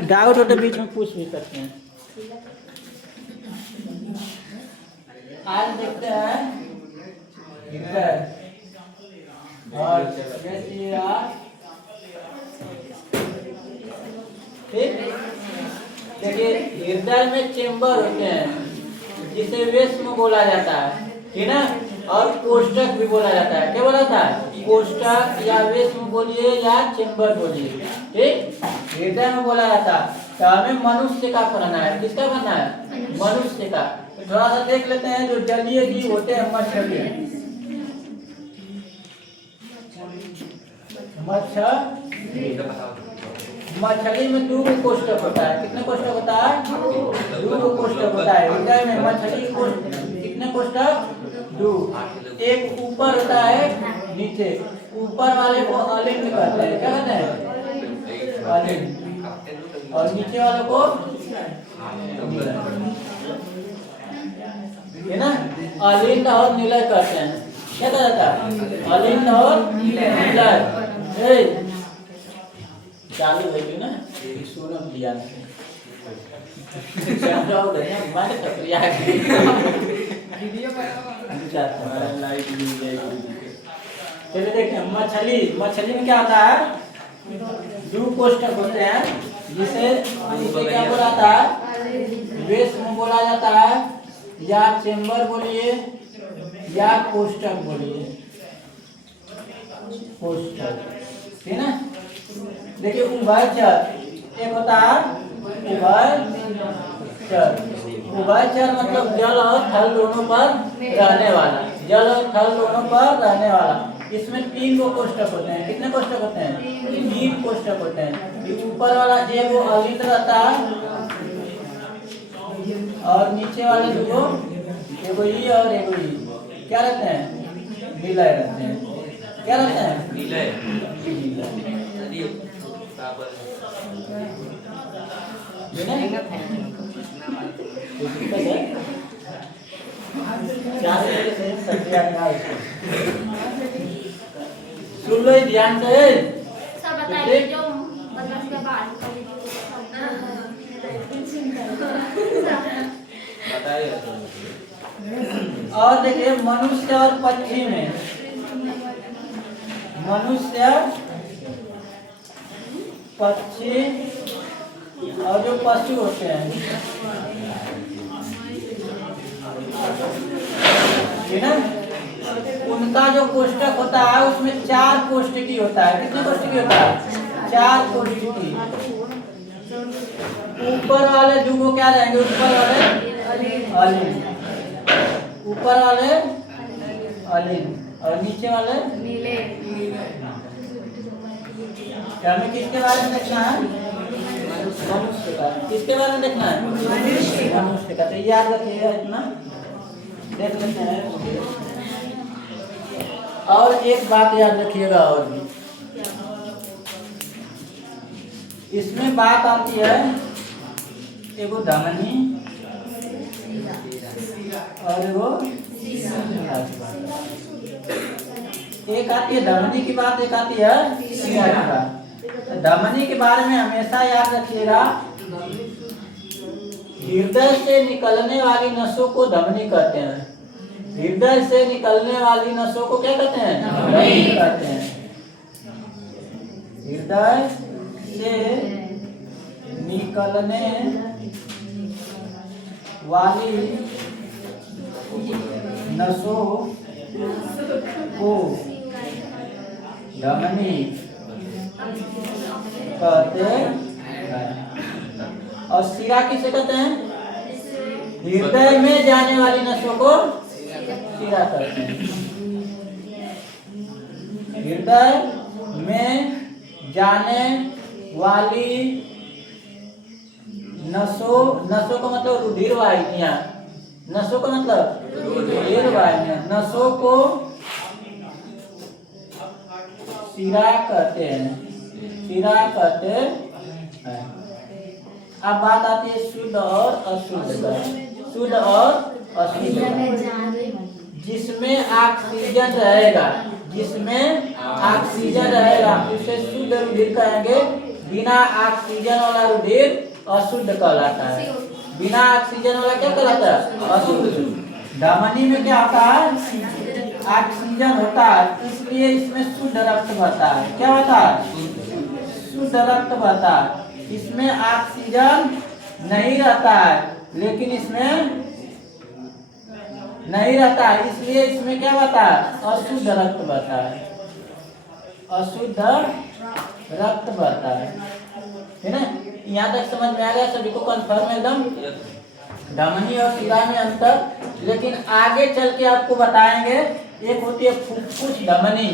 Doubt हो तो बीच में पूछ भी सकते हैं। आज देखते हैं और ठीक। देखिए हृदय में चेंबर होते हैं जिसे वेस्म बोला जाता है, ठीक ना। और कोष्ठक भी बोला जाता है। क्या बोला जाता है? कोष्ठक या वेस्म बोलिए या चेंबर बोलिए, ठीक। हृदय में बोला जाता है। तो हमें मनुष्य का पढ़ना है। किसका पढ़ना है? मनुष्य का। तो थोड़ा सा देख लेते हैं जो जलीय जीव होते हैं मछली। मछली में 2 कोष्ठक होता है। कितने कोष्ठक होता है? 2 कोष्ठक होता है। हृदय में मछली कितने कोष्ठक? 2। एक ऊपर होता है, नीचे। ऊपर वाले को अलिंद कहते हैं। क्या कहते हैं? अलिंद। और नीचे वाले को है ना, अलिंद और निलय कहते हैं। क्या कहा जाता है? अलिंद और निलय। चालू है ना, सुनो लिया चलिए देखिए मछली में क्या होता है? 2 कोष्ठक होते हैं जिसे क्या बोला जाता है? वेस्म बोला जाता है या चेंबर बोलिए या कोष्ठक बोलिए। कोष्ठक, ठीक ना। देखिए उभयचर एक होता है उभयचर। उभयचर मतलब जल और थल दोनों पर रहने वाला। जल और थल दोनों पर रहने वाला। इसमें 3 कोष्ठक होते हैं। कितने कोष्ठक होते हैं? 3 कोष्ठक होते हैं। ऊपर वाला एक वो अलिंद रहता है और नीचे वाले 2 एगो ई और एगो ई क्या रहते हैं? निलय रहते हैं। क्या रहते हैं? निलय। सुन लो ध्यान से। जो और देखिए मनुष्य और पक्षी में, मनुष्य पक्षी और जो पशु होते हैं, ठीक है, उनका जो कोष्ठक होता है उसमें 4 कोष्ठकी होता है। कितने कोष्ठकी होता है? 4 कोष्ठकी। ऊपर वाले 2 क्या रहेंगे? ऊपर वाले अलिंद, ऊपर वाले अलिंद और नीचे वाले क्या। हमें किसके बारे में देखना है? मनुष्य का। किसके बारे में देखना है? मनुष्य का। तो याद रखिएगा, इतना देख लेते हैं। और एक बात याद रखिएगा और भी, इसमें बात आती है एगो धमनी और एगो एक आती है धमनी की बात, एक आती है शिरा की बात। धमनी के बारे में हमेशा याद रखिएगा, हृदय से निकलने वाली नसों को धमनी कहते हैं। हृदय से निकलने वाली नसों को क्या कहते हैं? धमनी कहते हैं। हृदय से निकलने वाली नसों को धमनी कहते हैं। और शिरा किसे कहते हैं? हृदय में जाने वाली नसों को शिरा कहते हैं। हृदय में जाने वाली नसों का मतलब रुधिर वाहिनियां। नसों का मतलब रुधिर वाहिनियां। नसों को शिरा कहते हैं। शिरा कहते हैं। अब बात आती है शुद्ध और अशुद्ध का। शुद्ध और अशुद्ध। जिसमें ऑक्सीजन रहेगा, जिसमें ऑक्सीजन रहेगा उसे शुद्ध रुधिर कहेंगे बिना ऑक्सीजन वाला रुधिर अशुद्ध कहलाता है। बिना ऑक्सीजन वाला क्या कहलाता है? अशुद्ध। धमनी में क्या होता है? ऑक्सीजन होता है, इसलिए इसमें शुद्ध रक्त बहता है। क्या होता है? शुद्ध रक्त बहता है। इसमें ऑक्सीजन नहीं रहता है, लेकिन इसमें नहीं रहता है, इसलिए इसमें क्या बहता है? अशुद्ध रक्त बहता है। अशुद्ध रक्त बहता है ना? यहाँ तक समझ में आ गया सभी को? कंफर्म एकदम? धमनी और शिरा में अंतर, लेकिन आगे चल के आपको बताएंगे। एक होती है फुफ्फुस धमनी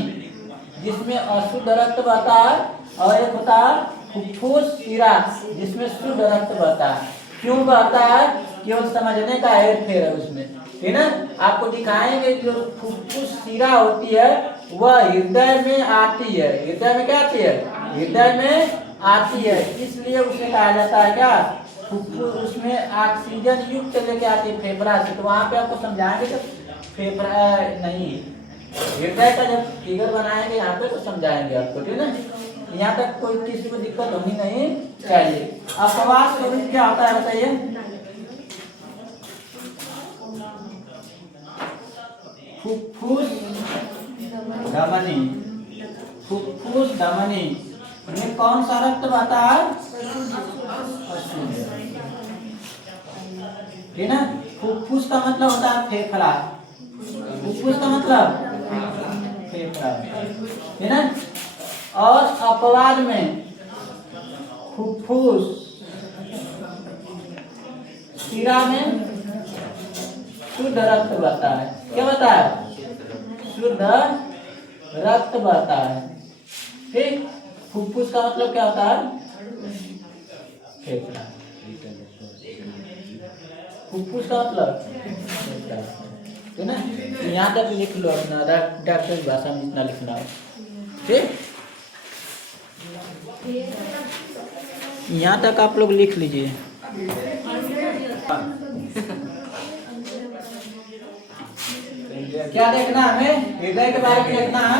जिसमें अशुद्ध रक्त बहता है, और एक होता है फुफ्फुस शिरा जिसमें शुद्ध रक्त बहता है। क्यों बहता है? केवल समझने का हेर फेर है उसमें, है ना? आपको दिखाएंगे जो फुफ्फुस शिरा होती है वह हृदय में आती है। हृदय में क्या आती है? हृदय में आती है, इसलिए उसे कहा जाता है क्या? फुफ्फुस। उसमें ऑक्सीजन युक्त लेके आती है फेफड़ा से। तो वहाँ पे आपको समझाएंगे कि फेफड़ा नहीं, हृदय का जब फिगर बनाएंगे यहाँ पे तो समझाएंगे आपको, ठीक है ना? यहाँ तक कोई किसी को दिक्कत होनी नहीं चाहिए। अपवास स्वरूप क्या होता है बताइए? फुफ्फुस धमनी। फुफ्फुस धमनी में कौन सा रक्त बहता है? है ना? फुफ्फुस का मतलब होता है फेफड़ा। फुफ्फुस का मतलब फेफड़ा, है ना? और अपवाद में फुफ्फुस शिरा में शुद्ध रक्त बहता है। क्या बहता है? शुद्ध रक्त बहता है। ठीक? फुफ्फुस का मतलब क्या होता है? फेफड़ा। फुफ्फुस का मतलब फेफड़ा, है ना? यहाँ तक लिख लो अपना डॉक्टर की भाषा में जितना लिखना है। ठीक? यहाँ तक आप लोग लिख लीजिए। क्या देखना हमें? हृदय के बारे में देखना है।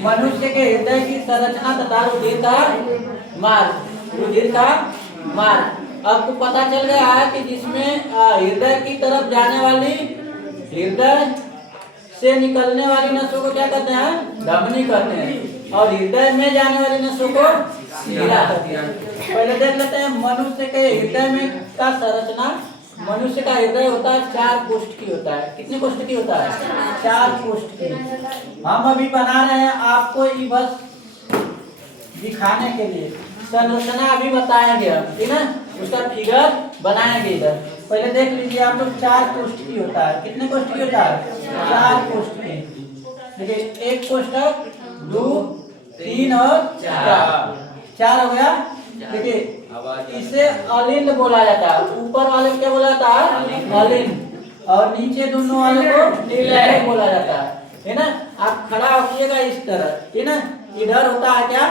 मनुष्य के हृदय की संरचना तथा रुधिर का मार्ग। रुधिर का मार्ग आपको पता चल गया है कि जिसमें हृदय की तरफ जाने वाली, हृदय से निकलने वाली नसों को क्या कहते हैं? धमनी कहते हैं, और हृदय में जाने वाली नसों को शिरा कहते हैं। पहले देख लेते हैं मनुष्य के हृदय में का संरचना। मनुष्य का हृदय होता है 4 कोष्ठ की होता है। कितने कोष्ठ की होता है? 4 कोष्ठ की। हम अभी बना रहे हैं आपको ये बस दिखाने के लिए। संरचना अभी बताएंगे हम, ठीक है? उसका फिगर बनाएंगे इधर। पहले देख लीजिए आप लोग 4 कोष्ठ की होता है। कितने कोष्ठ की होता है? 4 कोष्ठ की। देखिए 1 कोष्ठक, 2, 3 और 4। 4 हो गया। देखिए इसे अलिंद बोला जाता है। ऊपर वाले को क्या बोला जाता है? अलिंद। और नीचे दोनों वाले को निलय बोला जाता है ना? आप खड़ा होइएगा इस तरह, है ना? इधर होता है क्या?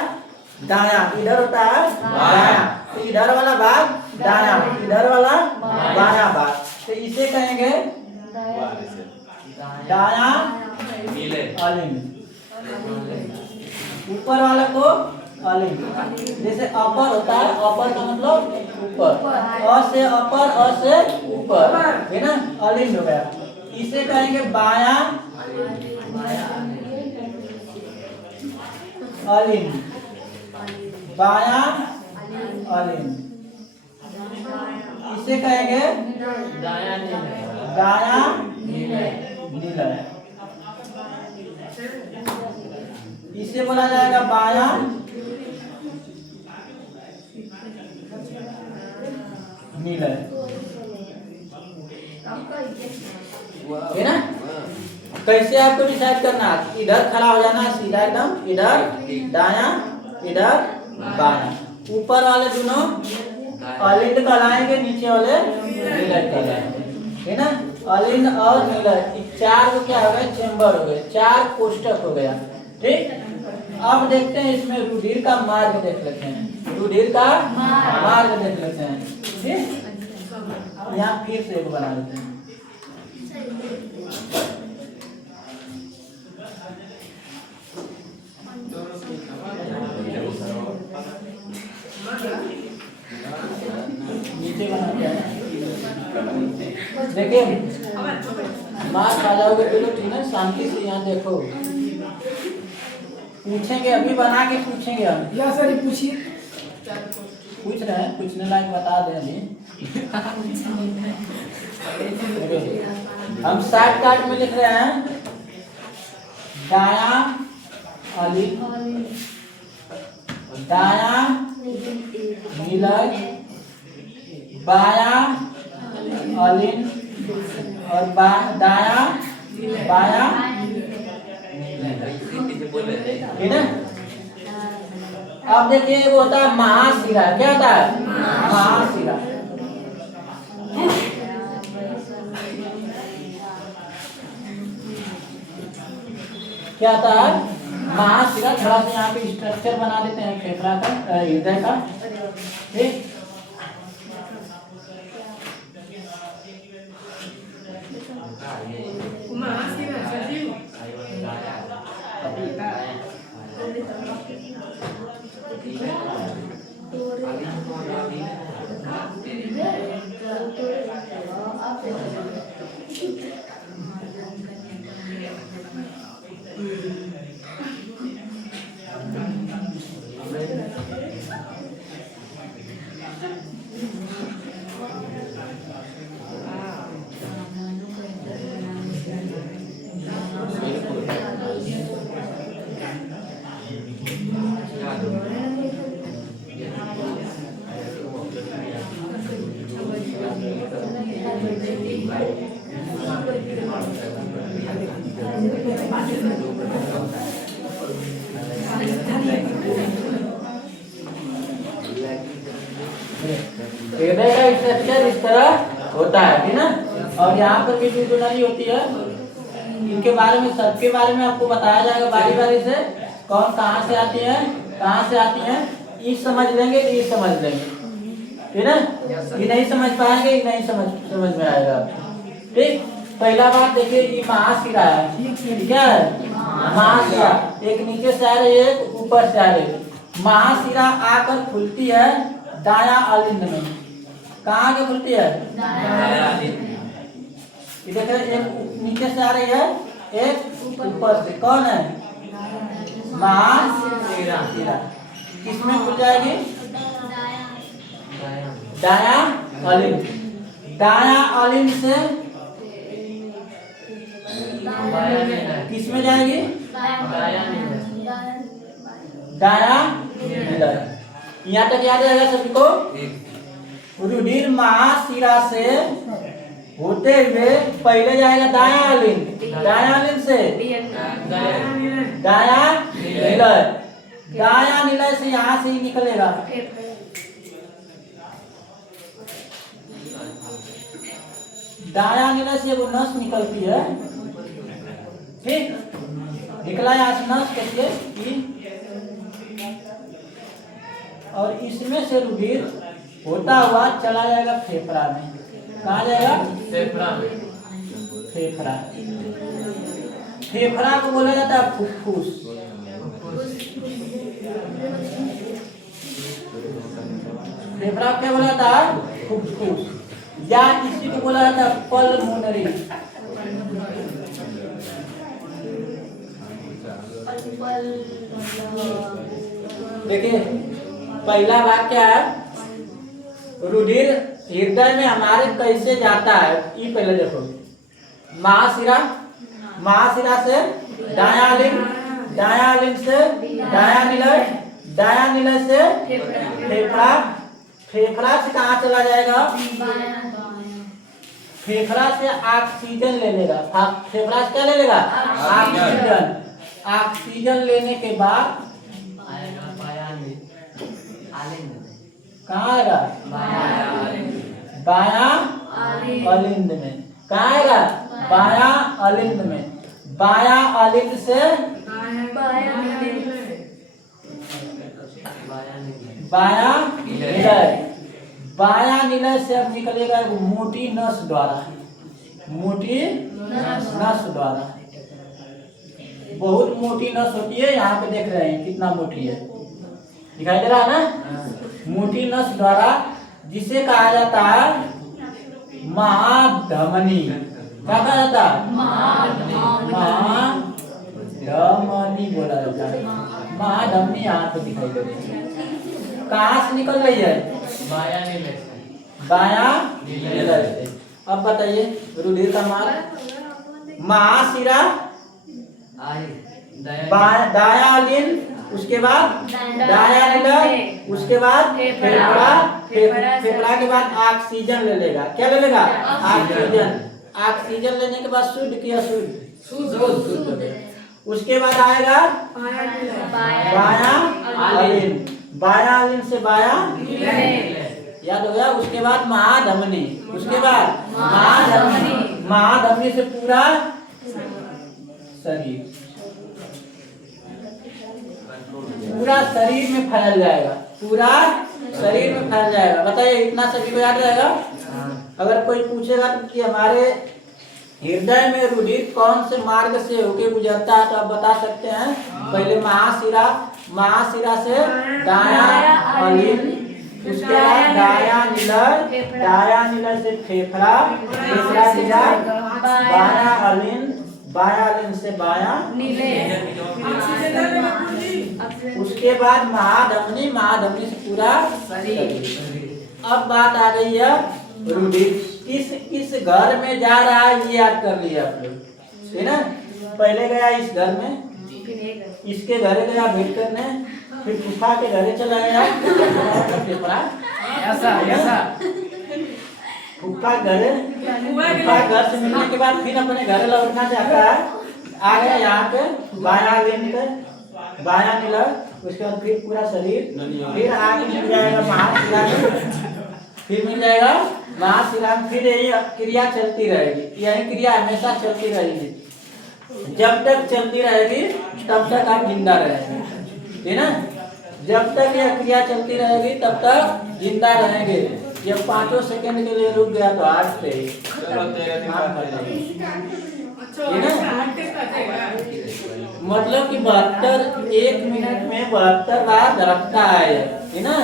दाया। इधर होता है दाया। तो इधर वाला भाग दाया, इधर वाला बाया भाग। तो इसे कहेंगे दाया अलिंद। ऊपर वाला को अलिंद। जैसे अपर होता है, अपर का मतलब ऊपर, अ से अपर, अ से ऊपर, है ना? अलिंद हो गया। इसे कहेंगे बाया अलिंद। बाया अलिंद। इसे कहेंगे दाया नीलय। इसे बोला जाएगा बाया नीलय, है ना? कैसे आपको डिसाइड करना? इधर खड़ा हो जाना सीधा एकदम, इधर दाया, इधर बाया। ऊपर वाले दोनों अलिंद कहलाएंगे, नीचे वाले नीलय कहलाएंगे, है ना? अलिंद और नीलय 4 को क्या हो गए? चेंबर हो गए, 4 कोष्ठक हो गया। ठीक? अब देखते हैं इसमें रुधिर का मार्ग देख लेते हैं। रुधिर का मार्ग देख लेते हैं। ठीक? यहाँ फिर से एक बना लेते हैं। नीचे बनाते हैं। देखिए मार खा जाओगे तो ठीक है, शांति से यहाँ देखो, पूछेंगे अभी, बना के पूछेंगे हम। या सर पूछिए। पूछ रहे हैं, पूछने लायक बता दें अभी। हम शॉर्ट काट में लिख रहे हैं दाया अलिन, दाया मिलर, बाया अलिन और दाया बाया, ठीक है। अब देखिए वो होता है महाशिरा। क्या होता है? महाशिरा। क्या होता है? महाशिरा। थोड़ा सा यहाँ पे स्ट्रक्चर बना देते हैं फेफड़ा का, हृदय का, ठीक। हृदय का स्ट्रक्चर इस तरह होता है, ठीक ना। और यहाँ पर भी जो नली होती है, इनके बारे में, सबके बारे में आपको बताया जाएगा बारी बारी से, कौन कहाँ से आती है, कहाँ से आती है। ये समझ लेंगे, ये समझ लेंगे, ठीक है। ये नहीं समझ पाएंगे, ये नहीं समझ में आएगा, ठीक। पहला बात देखिए, ये महाशिरा है। क्या है? महाशिरा। एक नीचे से आ रही है, एक ऊपर से आ रही है। महाशिरा आकर खुलती है दाया अलिंद में। कहाँ के खुलती है? ये देखिए, एक नीचे से आ रही है, एक ऊपर से। कौन है? महाशिरा। किसमें खुल जाएगी? दाया अलिंद। दाया अलिंद से किसमें जाएगी? दाया मिलर। यहाँ तक याद रहेगा सभी को। रुधिर महाशिरा से होते हुए पहले जाएगा दाया अलिंद, दाया अलिंद से दाया निलय, दाया निलय से यहाँ से ही निकलेगा। दाया निलय से वो नस निकलती है, ठीक। निकला यहाँ से नस कैसे, और इसमें से रुधिर होता हुआ चला जाएगा फेफड़ा में। कहाँ जाएगा? फेफड़ा में। फेफड़ा, फेफड़ा को बोला जाता है फुफ्फुस। फेफड़ा क्या बोला जाता है? फुफ्फुस। या इसी को बोला जाता है पल्मोनरी। देखिए पहला भाग क्या है? रुधिर हृदय में हमारे कैसे जाता है, ये पहले देखो। महाशिरा, महाशिरा से दाया अलिंद, दाया अलिंद से दाया निलय, दाया निलय से फेफड़ा, फेफड़ा से कहाँ चला जाएगा? फेफड़ा से ऑक्सीजन ले लेगा। फेफड़ा से क्या ले लेगा? ऑक्सीजन। ऑक्सीजन लेने के बाद कहाँ आएगा? बाया अलिंद में। कहाँ आएगा? बाया अलिंद में। बाया अलिंद से बाया निलय, बाया निलय से अब निकलेगा मोटी नस द्वारा, मोटी नस द्वारा। बहुत मोटी नस होती है, यहाँ पे देख रहे हैं कितना मोटी है, दिखाई दे रहा है ना। मोटी नस द्वारा, जिसे कहा जाता है महाधमनी। क्या कहा जाता है? महाधमनी बोला जाता है। महाधमनी यहाँ पे दिखाई दे रही है। कहाँ से निकल रही है? बायां नीलय से। अब बताइए रुधिर का मार्ग। महाशिरा, दायां अलिन, उसके बाद दायां नीलय, उसके बाद फेफड़ा, फेफड़ा के बाद ऑक्सीजन ले लेगा। क्या ले लेगा? ऑक्सीजन। ऑक्सीजन लेने के बाद शुद्ध की अशुद्ध? शुद्ध। उसके बाद आएगा बायां अलिन, बायां अलिन से बायां याद हो गया। उसके बाद महाधमनी, उसके बाद महाधमनी से पूरा शरीर, पूरा शरीर में फैल जाएगा। पूरा शरीर में फैल जाएगा। बताइए इतना सभी को याद रहेगा? अगर कोई पूछेगा कि हमारे हृदय में रुधिर कौन से मार्ग से होके गुजरता है तो आप बता सकते हैं। पहले महाशिरा से दायां अलिन, उसके बाद दायां नीलय से फेफड़ा के बाद बायां अलिन से बायां नीलय, उसके बाद महाधमनी से पूरा शरीर। अब बात आ गई है रुधिर किस घर में जा रहा है, ये याद कर लिया आप लोग, है ना। पहले गया इस घर में, इसके घरे गया भेंट करने, फिर फूफा के घरे चला गया, फूफा घर से मिलने के बाद फिर अपने घर लौटना चाहता है। आ गया यहाँ पे बायां नीलय, उसके बाद फिर पूरा शरीर, फिर आगे मिल जाएगा महाशिरा में, फिर मिल जाएगा महाशिरा में। फिर यही क्रिया चलती रहेगी, यही क्रिया हमेशा चलती रहेगी। जब तक चलती रहेगी तब तक आप जिंदा रहेंगे, है ना। जब तक यह क्रिया चलती रहेगी तब तक जिंदा रहेंगे। जब 5 सेकंड के लिए रुक गया तो हार्ट पे मतलब कि 1 मिनट में 72 बार धड़कता है ना।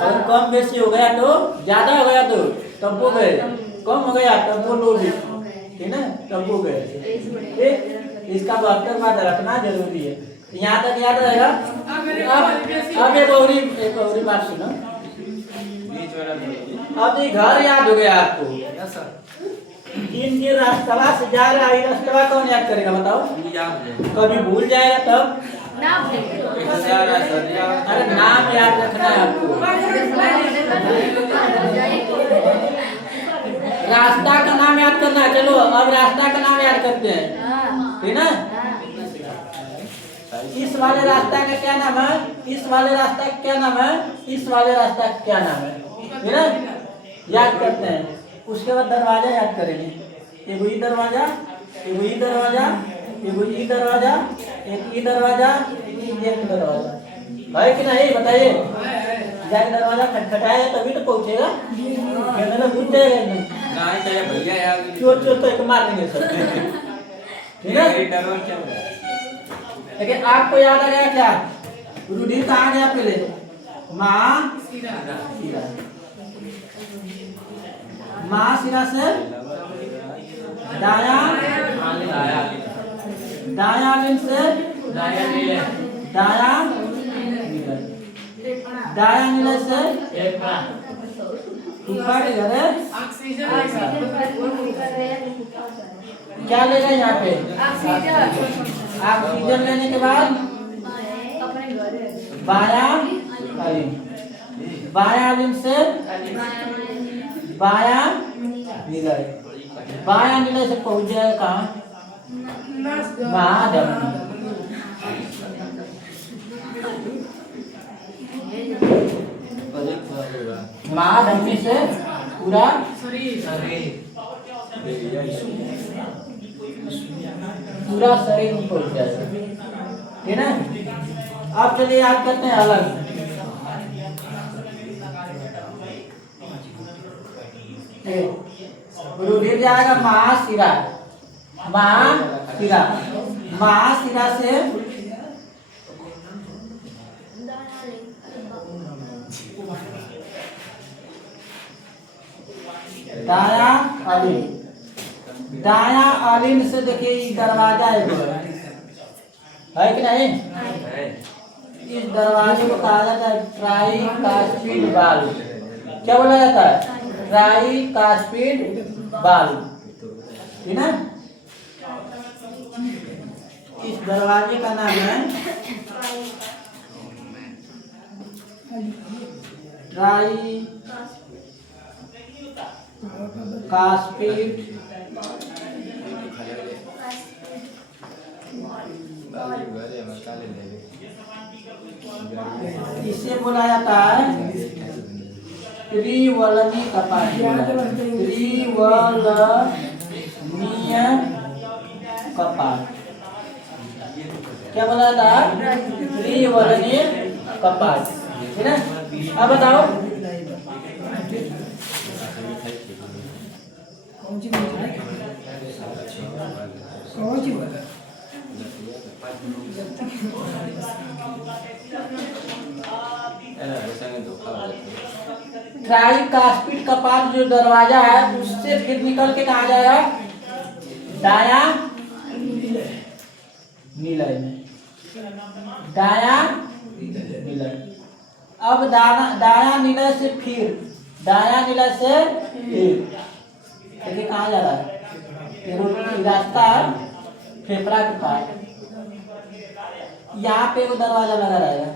और कम बेसी हो गया तो, ज्यादा हो गया तो तब वो गए, कम हो गया तब वो लो भी, है ना, तब वो गए। इसका 72 बार धड़कना जरूरी है। यहाँ तक याद रहेगा। अब एक और बात सुनो। अब ये घर याद हो गया आपको। जिन रास्ता से जा रहा है, रास्ता कौन याद करेगा बताओ? कभी भूल जाएगा तब? अरे नाम याद रखना है आपको। रास्ता का नाम याद करना है। चलो अब रास्ता का नाम याद करते हैं, है ना। इस वाले रास्ता का क्या नाम है? इस वाले रास्ता का क्या नाम है? इस वाले रास्ता का क्या नाम है ना, याद करते हैं। उसके बाद दरवाजा याद करेंगे। एगो ई दरवाजा, एगो ई दरवाजा, एगो ई दरवाजा, एक ई दरवाजा, एक दरवाजा है कि नहीं बताइए। जाके दरवाजा खटखटाएगा तभी तो पहुंचेगा, घुस जाएगा नहीं भैया यार, चोर तो एक मार देंगे सब, ठीक है। लेकिन आपको याद आ गया क्या? रुधिर कहाँ गया पहले? महाशिरा से दायां अलिन से दायां नीलय से फूफा के घरे क्या लेगा यहाँ पे? ऑक्सीजन लेने के बाद बायां अलिन से बायां नीलय से पहुंच जाएगा कहाँ? महाधमनी। महाधमनी से पूरा शरीर में पहुंच जाएगा, ठीक है। अब चलिए याद करते हैं अलग। रुधिर जाएगा महाशिरा से दाया अलिन। दाया अलिन से देखिए दरवाजा है कि नहीं? इस दरवाजे को कहा जाता है ट्राइकास्पिड वाल्व। क्या बोला जाता है? ट्राइकास्पिड वाल्व, ठीक है। इस दरवाजे का नाम है ट्राइकास्पिड इसे बोला जाता है त्रिवलनी कपाट। त्रिवलनीय कपाट क्या बोला जाता है? त्रिवलनीय कपाट, ठीक है। अब बताओ ट्राइकास्पिड कपाट जो दरवाजा है उससे फिर निकल के कहा जाएगा दाया निलय में। दाया निलय। अब दाया निलय से फिर देखिए कहाँ जा रहा है? रास्ता फेफड़ा के पास। यहाँ पे एक दरवाजा लगा रहेगा,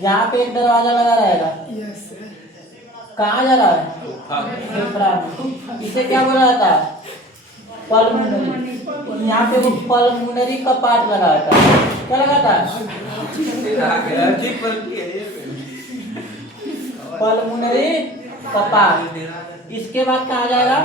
यहाँ पे एक दरवाजा लगा रहेगा। कहाँ जा रहा है? फेफड़ा में। इसे क्या बोला जाता है? पल्मोनरी। यहाँ पे वो पल्मोनरी का पार्ट लगा था। क्या लगा था? पल्मोनरी का पार्ट। इसके बाद कहाँ जाएगा?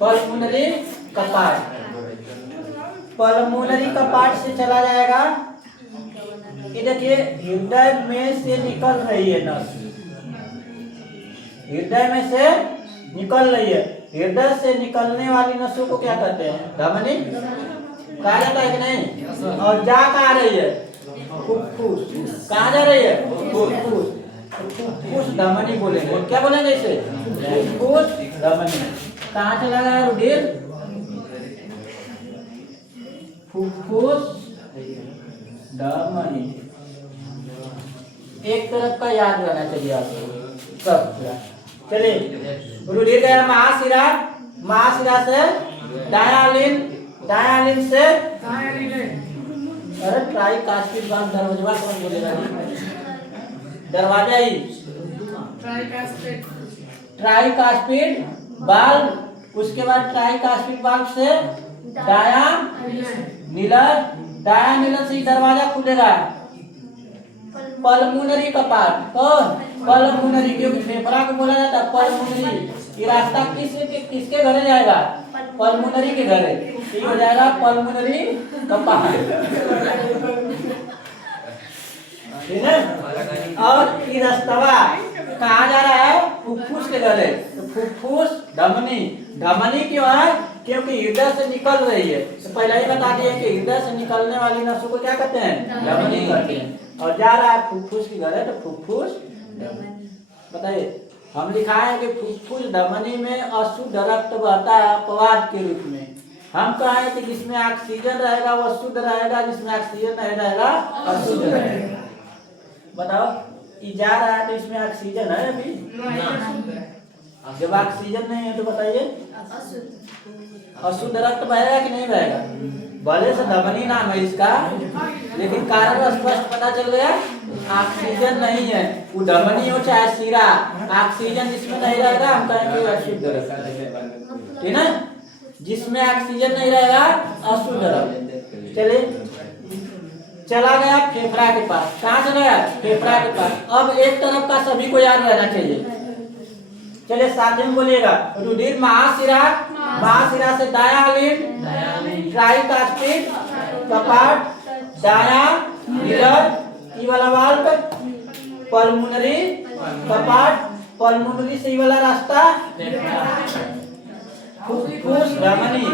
पल्मोनरी कपाट। पल्मोनरी कपाट से चला जाएगा। ये देखिए हृदय में से निकल रही है नस। हृदय में से निकल रही है। हृदय से निकलने वाली नसों को क्या कहते हैं? धमनी कहा जाता है कि नहीं? और जा कहाँ रही है? फुफ्फुस। कहाँ जा रही है? फुफ्फुस। फुफ्फुस धमनी बोलेंगे। क्या बोलेंगे इसे? फुफ्फुस धमनी। कहाँ चला गया रुधिर? फुफ्फुस धमनी। एक तरफ का याद रहना चाहिए आपको सब। चलिए रुधिर गया महाशिरा। महाशिरा से डायालिन। डायालिन से अरे ट्राइकास्पिड वाल्व। दरवाजा कौन बोलेगा? दरवाजा ही ट्राइकास्पिड वाल्व। उसके बाद ट्राइकास्पिड वाल्व से डाया निलय। डाया निलय से दरवाजा खुलेगा पल्मोनरी कपाट। कौन? पल्मोनरी। क्योंकि फेफड़ा को बोला जाता है पल्मोनरी। ये रास्ता किसके घरे जाएगा? पल्मोनरी के घरे। ये हो जाएगा पल्मोनरी कपाट, ठीक है। और ये रास्ता कहाँ जा रहा है? फुफ्फुस के घरे। तो फुफ्फुस धमनी। धमनी क्यों है? क्योंकि हृदय से निकल रही है। तो पहले ही बता दिए कि हृदय से निकलने वाली नसों को क्या कहते हैं? धमनी कहते हैं। और जा रहा है फुफ्फुस के घरे तो फुफ्फुस धमनी। बताइए हम लिखाए कि फुफ्फुस धमनी में अशुद्ध रक्त बहता है अपवाद के रूप में। हम कहे कि जिसमें ऑक्सीजन रहेगा वो शुद्ध रहेगा, जिसमें ऑक्सीजन नहीं रहेगा अशुद्ध रहेगा। बताओ ये जा रहा है तो इसमें ऑक्सीजन है अभी? जब ऑक्सीजन नहीं है तो बताइए अशुद्ध रक्त बहेगा कि नहीं बहेगा? भले से धमनी नाम है इसका, लेकिन कारण स्पष्ट पता चल गया। ऑक्सीजन नहीं है, वो धमनी हो चाहे सिरा, ऑक्सीजन जिसमें नहीं रहेगा हम कहेंगे अशुद्ध रक्त, ठीक है। जिसमें ऑक्सीजन नहीं रहेगा अशुद्ध रक्त। चलिए चला गया फेफड़ा के पास। कहाँ चला गया? फेफड़ा के पास। अब एक तरफ का सभी को याद रहना चाहिए। चलिए साथ में बोलिएगा रुधिर महाशिरा। महाशिरा से डायालिन। ट्राइकास्पिड कपाट। डाया निलय ई वाला वाल्व। पल्मोनरी कपाट। पल्मोनरी से ई वाला रास्ता फुफ्फुस धमनी।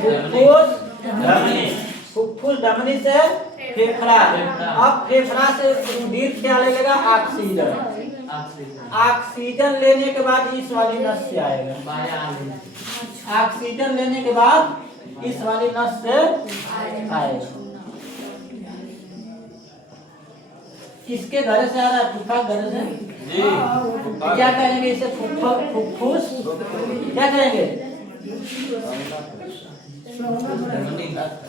फुफ्फुस धमनी। फुफ्फुस धमनी से फेफड़ा। अब फेफड़ा से रुधिर क्या ले लेगा? ऑक्सीजन। ऑक्सीजन लेने के बाद इस वाली नस से आएगा। ऑक्सीजन लेने के बाद इस वाली नस से आएगा। किसके घर से आ रहा है? फूफा घर से जी। क्या कहेंगे इसे? फुफ्फुस। क्या कहेंगे?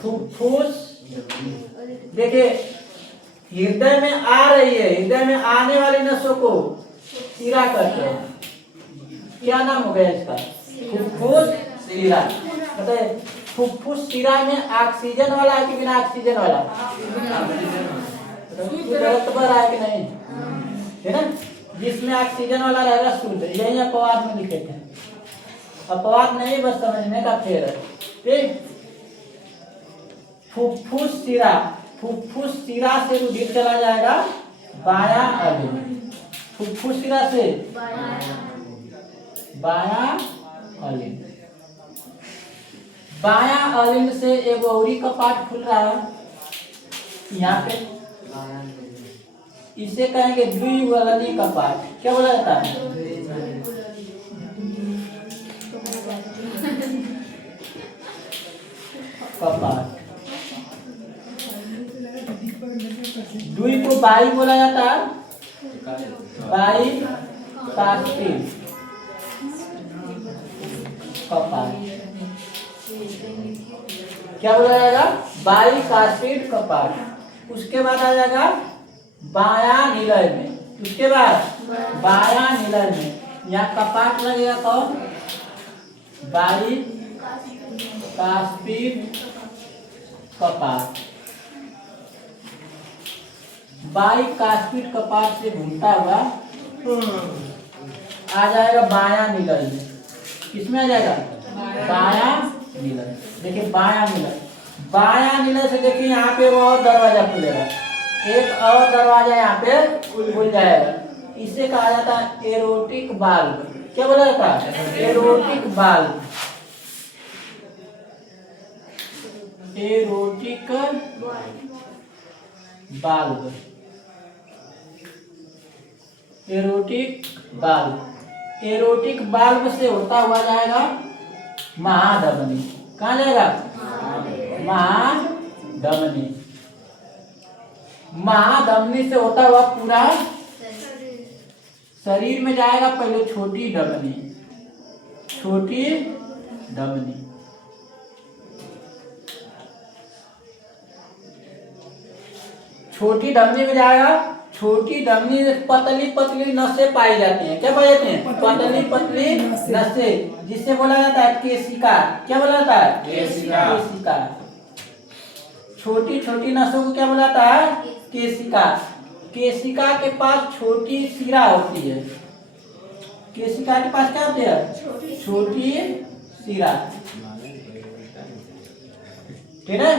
फुफ्फुस। देखिए हृदय में आ रही है, हृदय में आने वाली नसों को शिरा कहते हैं। क्या नाम हो गया इसका? फुफ्फुस शिरा। मतलब फुफ्फुस शिरा में ऑक्सीजन वाला है कि बिना ऑक्सीजन वाला? पर है कि नहीं? है ना? जिसमें ऑक्सीजन वाला रहेगा शुद्ध। यही अपवाद में लिखे थे। अपवाद नहीं, बस समझने का फेर है। ठीक। फुफ्फुस शिरा, फुफ्फुस शिरा से रुधिर चला जाएगा बाया अलिंद। फुफ्फुस शिरा से बाया अलिंद। बाया अलिंद से एक गौरी कपाट खुल रहा है यहाँ पे, इसे कहेंगे द्विवलनी कपाट। क्या बोला जाता है? कपाट। द्वि को बाई बोला जाता है, बाई कास्टिल कपाट। क्या बोला जाएगा? बाई कास्टिल कपाट। उसके बाद आ जाएगा बाया निलय में। उसके बाद बाया निलय में यहाँ कपाट लगेगा कौन? बाई कास्पिड कपाट। बाई कास्पिड कपाट से घूमता हुआ आ जाएगा बाया निलय में। किसमें आ जाएगा? बाया निलय। देखिए बाया निलय, बाया निलय से देखिए यहाँ पे वो और दरवाजा खुलेगा, एक और दरवाजा यहाँ पे खुल जाएगा। इसे कहा जाता है एरोटिक बाल्ब। क्या बोला जाता है? एरोटिक बाल्ब। एरोटिक बाल्ब। एरोटिक बाल्ब। एरोटिक बाल्ब से होता हुआ जाएगा महाधमनी। कहाँ जाएगा? महाधमनी। महाधमनी से होता हुआ पूरा शरीर में जाएगा। पहले छोटी धमनी, छोटी धमनी, छोटी धमनी में जाएगा। छोटी धमनी में पतली पतली नसें पाई जाती हैं। क्या पाई जाती हैं? पतली पतली नसें, जिसे बोला जाता है केशिका। क्या बोला जाता है? केशिका। छोटी छोटी नसों को क्या बोला जाता है? केशिका। केशिका के पास छोटी शिरा होती है। केशिका के पास क्या होती है? छोटी शिरा। ठीक है।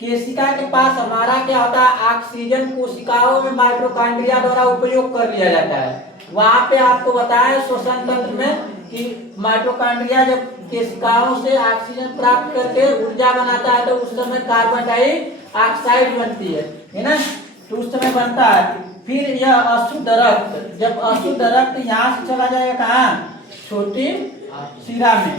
केशिका के पास हमारा क्या होता है? ऑक्सीजन कोशिकाओं में माइटोकॉन्ड्रिया द्वारा उपयोग कर लिया जाता है। वहां पे आपको बताया श्वसन तंत्र में कि माइटोकॉन्ड्रिया जब केशिकाओं से ऑक्सीजन प्राप्त करके ऊर्जा बनाता है तो उस समय कार्बन डाइऑक्साइड बनती है ना? तो उस समय बनता है। फिर यह अशुद्ध रक्त, जब अशुद्ध रक्त यहाँ से चला जाएगा कहाँ? छोटी शिरा में।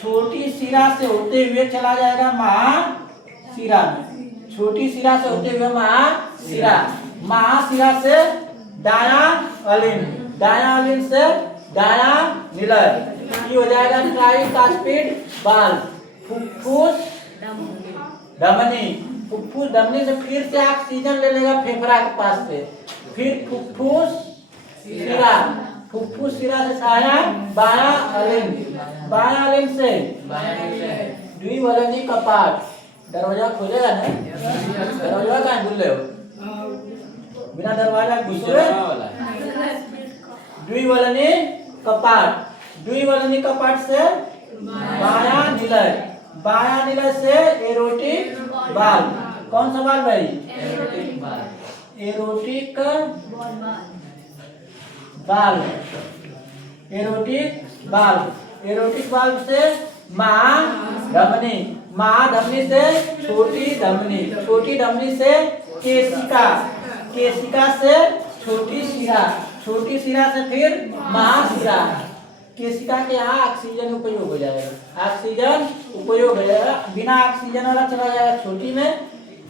छोटी शिरा से होते हुए चला जाएगा महाशिरा में। छोटी शिरा से होते हुए महाशिरा। महाशिरा से दाया अलिंद, दाया अलिंद से दाया निलय। ये हो जाएगा ट्राइकास्पिड बाल्ब। फुफ्फुस धमनी, फुफ्फुस धमनी से फिर से ऑक्सीजन ले लेगा फेफड़ा के पास से। फिर फुफ्फुस शिरा, फुफ्फुस शिरा से दाया बाया अलिंद, बाया अलिंद से द्विवलनी कपाट। दरवाजा खोलेगा ना? दरवाजा कहाँ भूल रहे हो? बिना दरवाजा घुसे द्विवलनी कपाट। द्विवलनी कपाट से बाया निलय, बाया निलय से एरोटिक बाल्ब। कौन सा बाल्ब भाई? एरोटिक बाल्ब। Erotic बाल्ब, erotic बाल्ब। एरोटिक बाल्ब से महाधमनी, महाधमनी से छोटी धमनी, छोटी धमनी से केशिका, केशिका से छोटी शिरा, छोटी शिरा से फिर महाशिरा। केशिका के यहाँ ऑक्सीजन उपयोग हो जाएगा, ऑक्सीजन उपयोग हो जाएगा, बिना ऑक्सीजन वाला चला जाएगा छोटी में,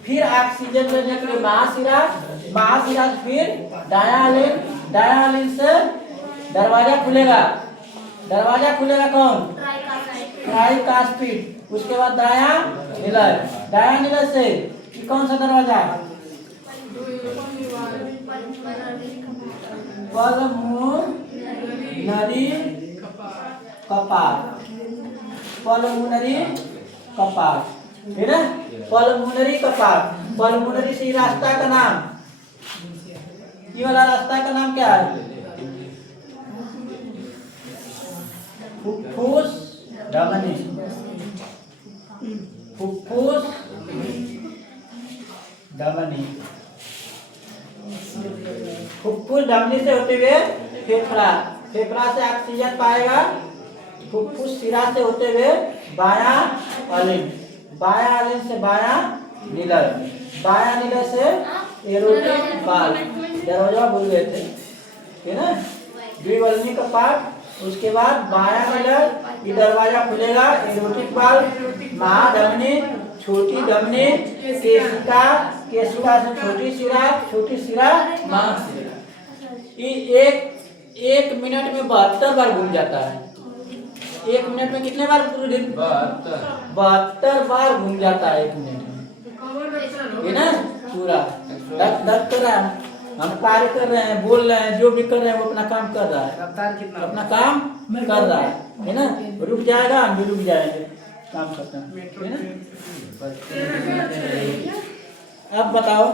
फिर ऑक्सीजन लेने के लिए महाशिरा, महाशिरा से फिर डायालिन, डायालिन से दरवाजा खुलेगा, दरवाजा खुलेगा कौन? ट्राइकास्पिड। उसके बाद डायानिलर, डायानिलर से कौन सा दरवाजा? पल्मोनरी कपाट, पल्मोनरी कपाट, है ना? पल्मोनरी कपाट, पल्मोनरी से रास्ता का नाम, ये वाला रास्ता का नाम क्या है? फुफ्फुस धमनी, फुफ्फुस धमनी, फुफ्फुस धमनी से होते हुए फेफड़ा, फेफड़ा से ऑक्सीजन पाएगा, फुफ्फुस शिरा से होते हुए बाया अलिन, बाया अलिन से बाया नीलर, बाया नीलर से एरोटिक बाल, दरवाजा भूल गए थे, है ना? द्विवल्मी का पार्ट, उसके बाद बाया नीलर, ये दरवाजा खुलेगा, एरोटिक बाल, महाधमनी, छोटी धमनी, केशिका, केशिका से छोटी शिरा, छोटी शिरा, महाशिरा। ये एक मिनट में 72 बार घूम जाता है। एक मिनट में कितने बार? 72 बार घूम जाता है एक मिनट में, है ना? पूरा धक कर रहा है, हम कार्य कर रहे हैं, बोल रहे हैं, जो भी कर रहे हैं वो अपना काम कर रहा है, अपना काम कर रहा है ना? रुक जाएगा, हम भी रुक जाएंगे, काम करते हैं, है ना? अब बताओ।